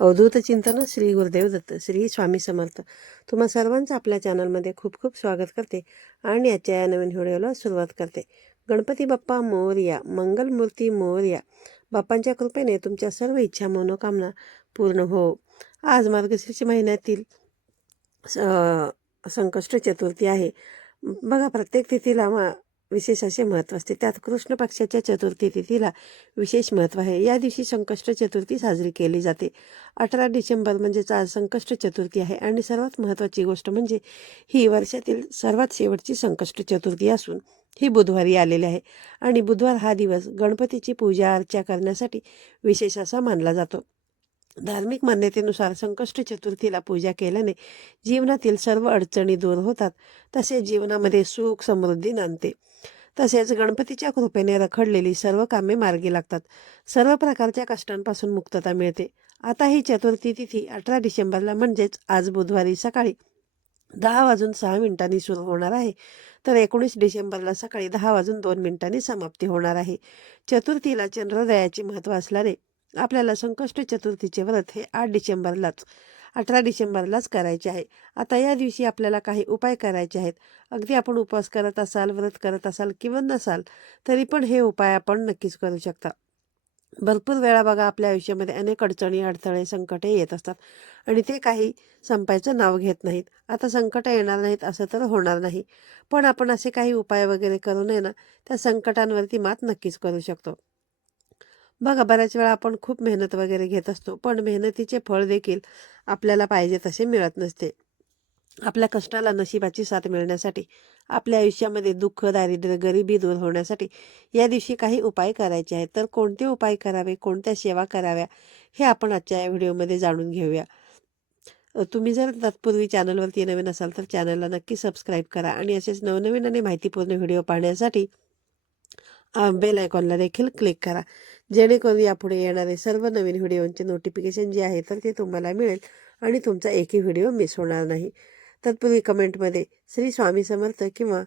अवधूत चिंतन श्री गुरुदेव दत्त श्री स्वामी समर्थ. तुम्हा सर्वांचं आपल्या चॅनलमध्ये खूप खूप स्वागत करते आणि आजच्या या नवीन व्हिडिओला सुरुवात करते. गणपती बाप्पा मोरया, मंगलमूर्ती मोरया. बाप्पांच्या कृपेने तुमच्या सर्व इच्छा मनोकामना पूर्ण हो. आज मार्गशीर्ष महिन्यातील संकष्ट चतुर्थी आहे. बघा, प्रत्येक तिथीला विशेष असे महत्त्व असते. त्यात कृष्ण पक्षाच्या चतुर्थी तिथीला विशेष महत्त्व आहे. या दिवशी संकष्ट चतुर्थी साजरी केली जाते. 18 डिसेंबर म्हणजेच आज संकष्ट चतुर्थी आहे आणि सर्वात महत्त्वाची गोष्ट म्हणजे ही वर्षातील सर्वात शेवटची संकष्ट चतुर्थी असून ही बुधवारी आलेली आहे आणि बुधवार हा दिवस गणपतीची पूजा अर्चा करण्यासाठी विशेष असा मानला जातो. धार्मिक मान्यतेनुसार संकष्ट चतुर्थीला पूजा केल्याने जीवनातील सर्व अडचणी दूर होतात, तसेच जीवनामध्ये सुख समृद्धी नांदते. तसेच गणपतीच्या कृपेने रखडलेली सर्व कामे मार्गी लागतात. सर्व प्रकारच्या कष्टांपासून मुक्तता मिळते. आता ही चतुर्थी तिथी 18 डिसेंबरला म्हणजेच आज बुधवारी सकाळी 10:06 सुरू होणार आहे, तर 19 डिसेंबरला सकाळी 10:02 समाप्ती होणार आहे. चतुर्थीला चंद्रोदयाचे महत्त्व असल्याने आपल्याला संकष्ट चतुर्थीचे व्रत हे 18 डिसेंबरलाच करायचे आहे. आता या दिवशी आपल्याला काही उपाय करायचे आहेत. अगदी आपण उपवास करत असाल, व्रत करत असाल किंवा नसाल तरी पण हे उपाय आपण नक्कीच करू शकता. भरपूर वेळा बघा, आपल्या आयुष्यामध्ये अनेक अडचणी, अडथळे, संकटे येत असतात आणि ते काही संपायचं नाव घेत नाहीत. आता संकट येणार नाहीत असं तर होणार नाही, पण आपण असे काही उपाय वगैरे करू नये ना, त्या संकटांवरती मात नक्कीच करू शकतो. बघा, बऱ्याच वेळा आपण खूप मेहनत वगैरे घेत असतो, पण मेहनतीचे फळ देखील आपल्याला पाहिजे तसे मिळत नसते. आपल्या कष्टाला नशिबाची साथ मिळण्यासाठी, आपल्या आयुष्यामध्ये दुःख, दारिद्र्य, गरिबी दूर होण्यासाठी या दिवशी काही उपाय करायचे आहेत. तर कोणते उपाय करावे, कोणत्या सेवा कराव्या, हे आपण आजच्या या व्हिडिओमध्ये जाणून घेऊया. तुम्ही जर तत्पूर्वी चॅनलवरती नवीन असाल तर चॅनलला नक्की सबस्क्राईब करा आणि असेच नवनवीन आणि माहितीपूर्ण व्हिडिओ पाहण्यासाठी बेल आयकॉनला देखील क्लिक करा, जेणेकरून यापुढे येणारे सर्व नवीन व्हिडिओचे नोटिफिकेशन जे आहे तर ते तुम्हाला मिळेल आणि तुमचा एकही व्हिडिओ मिस होणार नाही. तत्पूर्वी कमेंटमध्ये श्री स्वामी समर्थ किंवा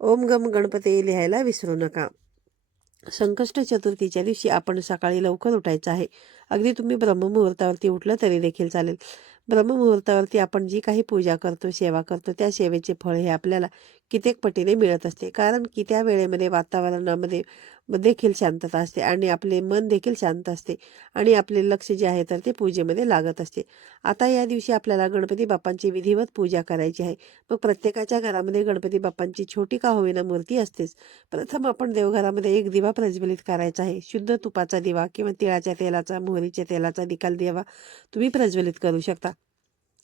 ओम गम गणपती लिहायला विसरू नका. संकष्ट चतुर्थीच्या दिवशी आपण सकाळी लवकर उठायचं आहे. अगदी तुम्ही ब्रह्ममुहूर्तावरती उठलं तरी देखील चालेल. ब्रह्ममुहूर्तावरती आपण जी काही पूजा करतो, सेवा करतो, त्या सेवेचे फळ हे आपल्याला कित्येक पटीने मिळत असते. कारण की त्या वेळेमध्ये वातावरणामध्ये देखील शांतता असते आणि आपले मन देखील शांत असते आणि आपले लक्ष जे आहे तर ते पूजेमध्ये लागत असते. आता या दिवशी आपल्याला गणपती बाप्पांची विधिवत पूजा करायची आहे. मग प्रत्येकाच्या घरामध्ये गणपती बाप्पांची छोटी का होईना मूर्ती असतेच. प्रथम आपण देवघरामध्ये एक दिवा प्रज्वलित करायचा आहे. शुद्ध तुपाचा दिवा किंवा तिळाच्या तेलाचा, मोहरीच्या तेलाचा निकाल दिवा तुम्ही प्रज्वलित करू शकता.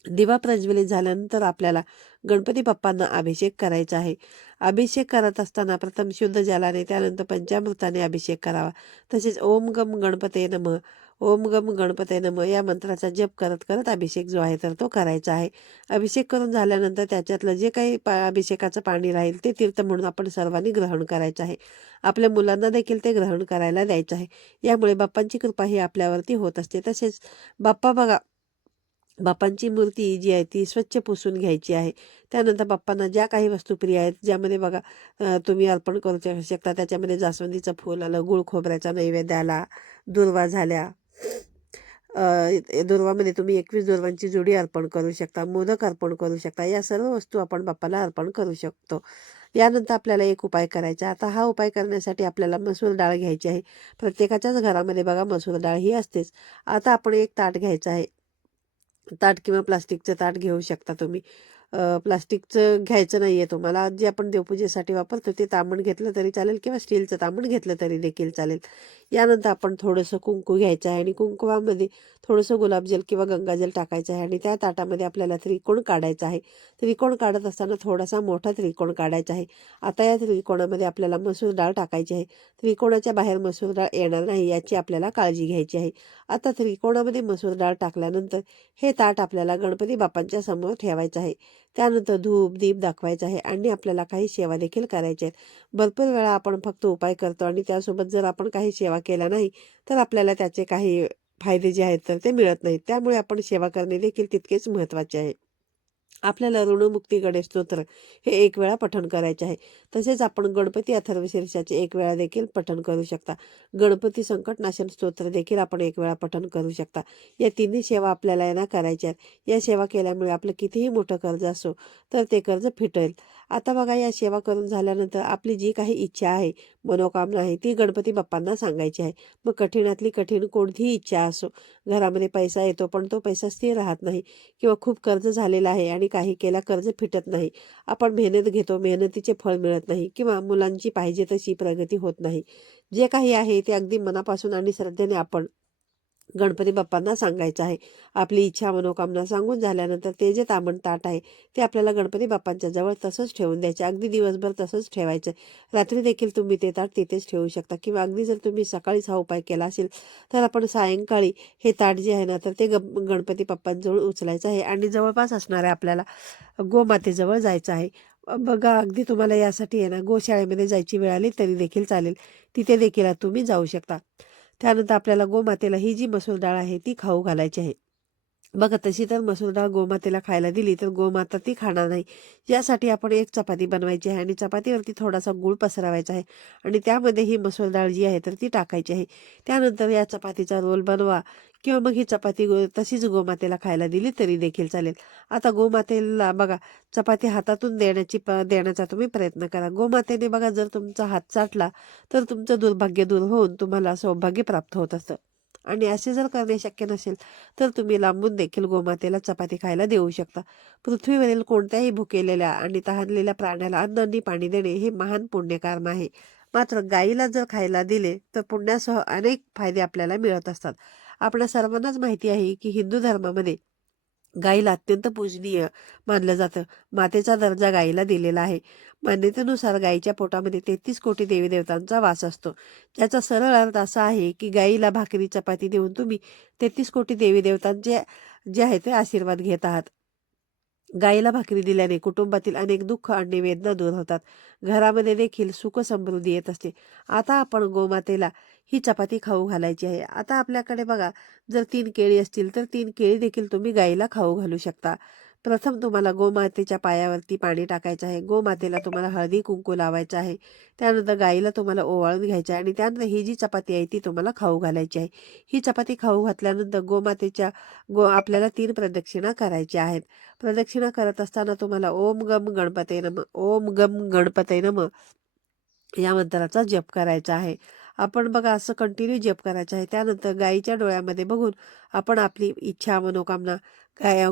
दिवा प्रज्वलित झाल्यानंतर आपल्याला गणपती बाप्पांना अभिषेक करायचा आहे. अभिषेक करत असताना प्रथम शुद्ध जलाने, त्यानंतर पंचामृताने अभिषेक करावा. तसेच ओम गम गणपते नमः, ओम गम गणपते नमः या मंत्राचा जप करत करत अभिषेक जो आहे तर तो करायचा आहे. अभिषेक करून झाल्यानंतर त्याच्यातलं जे काही अभिषेकाचं पाणी राहील ते तीर्थ म्हणून आपण सर्वांनी ग्रहण करायचं आहे. आपल्या मुलांना देखील ते ग्रहण करायला द्यायचं आहे. यामुळे बाप्पांची कृपा ही आपल्यावरती होत असते. तसेच बाप्पांची मूर्ती जी आहे ती स्वच्छ पुसून घ्यायची आहे. त्यानंतर बाप्पांना ज्या काही वस्तू प्रिय आहेत, ज्यामध्ये बघा तुम्ही अर्पण करू शकता, त्याच्यामध्ये जास्वंदीचं फूल आलं, गुळ खोबऱ्याचा नैवेद्य आला, दुर्वा झाल्या. दुर्वामध्ये तुम्ही 21 दुर्वांची जोडी अर्पण करू शकता, मोदक अर्पण करू शकता. या सर्व वस्तू आपण बाप्पाला अर्पण करू शकतो. यानंतर आपल्याला एक उपाय करायचा. आता हा उपाय करण्यासाठी आपल्याला मसूर डाळ घ्यायची आहे. प्रत्येकाच्याच घरामध्ये बघा मसूर डाळ ही असतेच. आता आपण एक ताट घ्यायचं आहे. ताट किंवा प्लास्टिकचं ताट घेऊ शकता तुम्ही. प्लास्टिकचं घ्यायचं नाही आहे तुम्हाला. जे आपण देवपूजेसाठी वापरतो ते तांबण घेतलं तरी चालेल किंवा स्टीलचं तांबण घेतलं तरी देखील चालेल. यानंतर आपण थोडंसं कुंकू घ्यायचं आहे आणि कुंकवामध्ये थोडंसं गुलाबजल किंवा गंगाजल टाकायचं आहे आणि त्या ताटामध्ये आपल्याला त्रिकोण काढायचा आहे. त्रिकोण काढत असताना थोडासा मोठा त्रिकोण काढायचा आहे. आता या त्रिकोणामध्ये आपल्याला मसूर डाळ टाकायची आहे. त्रिकोणाच्या बाहेर मसूर डाळ येणार नाही याची आपल्याला काळजी घ्यायची आहे. आता त्रिकोणामध्ये मसूर डाळ टाकल्यानंतर हे ताट आपल्याला गणपती बाप्पांच्या समोर ठेवायचं आहे. त्यानंतर धूप दीप दाखवायचा आहे आणि आपल्याला काही सेवा देखील करायच्या आहेत. भरपूर वेळा आपण फक्त उपाय करतो आणि त्यासोबत जर आपण काही सेवा केल्या नाही तर आपल्याला त्याचे काही फायदे जे आहेत तर ते मिळत नाहीत. त्यामुळे आपण सेवा करणे देखील तितकेच महत्त्वाचे आहे. आपल्याला ऋणमुक्ती गणेश स्तोत्र हे 1 वेळा पठण करायचे आहे. तसेच आपण गणपती अथर्वशीर्षाचे 1 वेळा देखील पठण करू शकता. गणपती संकटनाशन स्तोत्र देखील आपण 1 वेळा पठण करू शकता. या तिन्ही सेवा आपल्याला आहे ना करायच्या आहेत. या सेवा केल्यामुळे आपलं कितीही मोठं कर्ज असो तर ते कर्ज फिटेल. आता बघा, या सेवा करून झाल्यानंतर आपली जी काही इच्छा आहे, मनोकामना आहे, ती गणपती बाप्पांना सांगायची आहे. मग कठीणातली कठीण कोणतीही इच्छा असो. घरामध्ये पैसा येतो पण तो पैसा स्थिर राहत नाही, किंवा खूप कर्ज झालेलं आहे आणि काही केल्या कर्ज फिटत नाही. आपण मेहनत घेतो, मेहनतीचे फळ मिळत नाही, किंवा मुलांची पाहिजे तशी प्रगती होत नाही. जे काही आहे ते अगदी मनापासून आणि श्रद्धेने आपण गणपती बाप्पांना सांगायचं आहे. आपली इच्छा मनोकामना सांगून झाल्यानंतर ते जे तामण ताट आहे ते आपल्याला गणपती बाप्पांच्या जवळ तसंच ठेवून द्यायचे. अगदी दिवसभर तसंच ठेवायचं. रात्री देखील तुम्ही ते ताट तिथेच ठेवू शकता, किंवा अगदी जर तुम्ही सकाळीच हा उपाय केला असेल तर आपण सायंकाळी हे ताट जे आहे ना तर ते गणपती बाप्पांजवळ उचलायचं आहे आणि जवळपास असणाऱ्या आपल्याला गोमातेजवळ जायचं आहे. बघा, अगदी तुम्हाला यासाठी आहे ना गोशाळेमध्ये जायची वेळ आली तरी देखील चालेल. तिथे देखील तुम्ही जाऊ शकता. त्यानंतर आपल्याला गोमातेला ही जी मसूर डाळ आहे ती खाऊ घालायची आहे. बघा, तशी तर मसूर डाळ गोमातेला खायला दिली तर गोमाता ती खाणार नाही. यासाठी आपण एक चपाती बनवायची आहे आणि चपातीवरती थोडासा गूळ पसरवायचा आहे आणि त्यामध्ये ही मसूर डाळ जी आहे तर ती टाकायची आहे. त्यानंतर या चपातीचा रोल बनवा, किंवा मग ही चपाती तशीच गोमातेला खायला दिली तरी देखील चालेल. आता गोमातेला बघा, चपाती हातातून देण्याचा तुम्ही प्रयत्न करा. गोमातेने बघा, जर तुमचा हात चाटला तर तुमचं दुर्भाग्य दूर होऊन तुम्हाला सौभाग्य प्राप्त होत असतं. आणि असे जर करणे शक्य नसेल तर तुम्ही लांबून देखील गोमातेला चपाती खायला देऊ शकता. पृथ्वीवरील कोणत्याही भुकेलेल्या आणि तहानलेल्या प्राण्याला अन्न आणि पाणी देणे हे महान पुण्यकर्म आहे. मात्र गायीला जर खायला दिले तर पुण्यासह अनेक फायदे आपल्याला मिळत असतात. आपल्या सर्वांनाच माहिती आहे की हिंदू धर्मामध्ये गाईला अत्यंत पूजनीय मानलं जातं. मातेचा दर्जा गाईला दिलेला आहे. मान्यतेनुसार गाईच्या पोटामध्ये 33 कोटी देवी देवतांचा वास असतो. ज्याचा सरळ अर्थ असा आहे की गाईला भाकरी चपाती देऊन तुम्ही 33 कोटी देवी देवतांचे जे आहे ते आशीर्वाद घेत आहात. गाईला भाकरी दिल्याने कुटुंबातील अनेक दुःख आणि वेदना दूर होतात. घरामध्ये देखील सुख समृद्धी येत असते. आता आपण गोमातेला ही चपाती खाऊ घालायची आहे. आता आपल्याकडे बघा, जर 3 केळी असतील तर 3 केळी देखील तुम्ही गाईला खाऊ घालू शकता. प्रथम तुम्हाला गोमातेच्या पायावरती पाणी टाकायचं आहे. गोमातेला तुम्हाला हळदी कुंकू लावायचं आहे. त्यानंतर गाईला तुम्हाला ओवाळून घ्यायचं आहे आणि त्यानंतर ही जी चपाती आहे ती तुम्हाला खाऊ घालायची आहे. ही चपाती खाऊ घातल्यानंतर गोमातेच्या आपल्याला 3 प्रदक्षिणा करायच्या आहेत. प्रदक्षिणा करत असताना तुम्हाला ओम गम गणपते नमः, ओम गम गणपते नमः या मंत्राचा जप करायचा आहे. आपण बघा, असं कंटिन्यू जप करायचं आहे. त्यानंतर गायीच्या डोळ्यामध्ये बघून आपण आपली इच्छा मनोकामना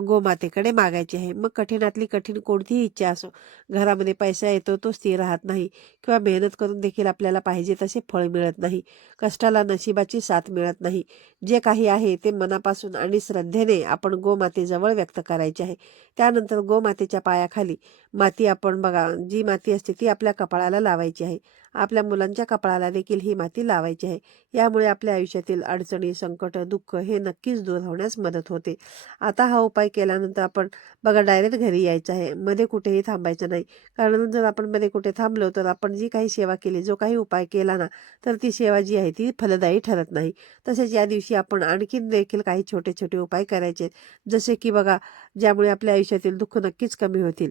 गोमातेकडे मागायची आहे. मग कठीणातली कठीण कोणतीही इच्छा असो. घरामध्ये पैसा येतो तो स्थिर राहत नाही, किंवा मेहनत करून देखील आपल्याला पाहिजे तसे फळ मिळत नाही. कष्टाला नशिबाची साथ मिळत नाही. जे काही आहे ते मनापासून आणि श्रद्धेने आपण गोमातेजवळ व्यक्त करायचे आहे. त्यानंतर गोमातेच्या पायाखाली माती, आपण बघा, जी माती असते ती आपल्या कपाळाला लावायची आहे. आपल्या मुलांच्या कपाळाला देखील ही माती लावायची आहे. यामुळे आपल्या आयुष्यातील अडचणी, संकट, दुःख हे नक्कीच दूर होण्यास मदत होते. आता हा उपाय केल्यानंतर आपण बघा डायरेक्ट घरी यायचं आहे. मध्ये कुठेही थांबायचं नाही. कारण जर आपण मध्ये कुठे थांबलो तर आपण जी काही सेवा केली, जो काही उपाय केला ना, तर ती सेवा जी आहे ती फलदायी ठरत नाही. तसेच या दिवशी आपण आणखीन देखील काही छोटे छोटे उपाय करायचे आहेत. जसे की बघा, ज्यामुळे आपल्या आयुष्यातील दुःख नक्कीच कमी होतील.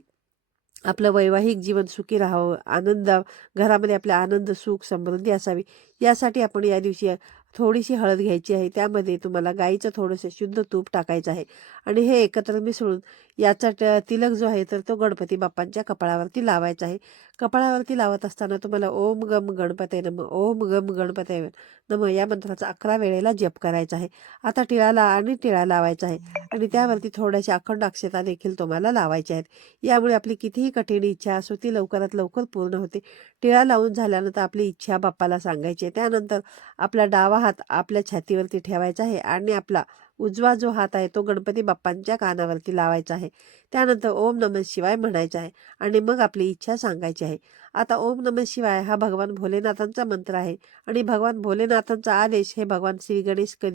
आपलं वैवाहिक जीवन सुखी राहावं, घरामध्ये आपल्या आनंद, सुख, समृद्धी असावी, यासाठी आपण या दिवशी थोडीशी हळद घ्यायची आहे. त्यामध्ये तुम्हाला गाईचं थोडंसं शुद्ध तूप टाकायचं आहे आणि हे एकत्र मिसळून याचा तिलक जो आहे तर तो गणपती बाप्पांच्या कपाळावरती लावायचा आहे. कपाळावरती लावत असताना तुम्हाला ओम गम गणपते नमः, ओम गम गणपते नमः या मंत्राचा 11 वेळेला जप करायचा आहे. आता टिळा लावायचा आहे आणि त्यावरती थोड्याशा अखंड अक्षता देखील तुम्हाला लावायच्या आहेत. यामुळे आपली कितीही कठीण इच्छा असो ती लवकरात लवकर पूर्ण होते. टिळा लावून झाल्यानंतर आपली इच्छा बाप्पाला सांगायची आहे. त्यानंतर आपला डावा हात आपल्या छातीवरती ठेवायचा आहे आणि आपला उजवा जो हात आहे तो गणपती बाप्पांच्या कानावरती लावायचा आहे. त्यानंतर ओम नमः शिवाय म्हणायचं आहे आणि मग आपली इच्छा सांगायची आहे. आता ओम नमः शिवाय हा भगवान भोलेनाथांचा मंत्र आहे आणि भगवान भोलेनाथांचा आदेश हे भगवान श्री गणेश